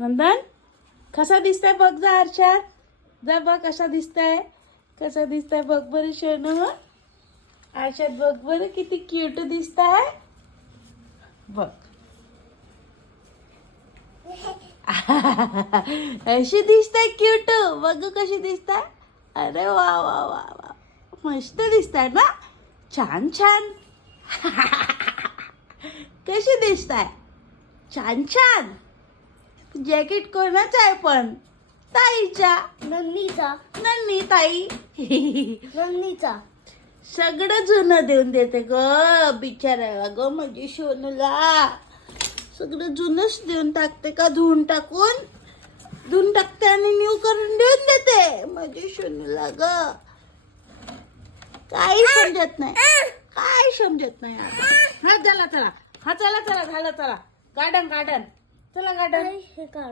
नंदन कसा दिसतंय बघ जा आरशात. जा बघ कसा दिसतंय. कसा दिसतंय बघ बरं शोनू. आरशात बघ बरं किती क्यूट दिसतंय. बघ अशी दिसतंय क्यूट. बघ कशी दिसतंय. अरे वा वा वा वा मस्त दिसतंय ना. छान छान. कशी दिसताय. छान छान. जॅकेट कोणाचं आहे पण. ताईच्या. नंदीचा. नन्नी ताई. नंदीचा. सगळं जुनं देऊन देते ग बिचारायला ग माझी सोनूला. सगळं जुनच देऊन टाकते का. धुवून टाकते आणि न्यू करून देऊन देते माझी सोनूला ग. काही समजत नाही. काय समजत नाही. हा चला चला. हा चला चला झालं चला. गार्डन चला गार्डन. हे काढ.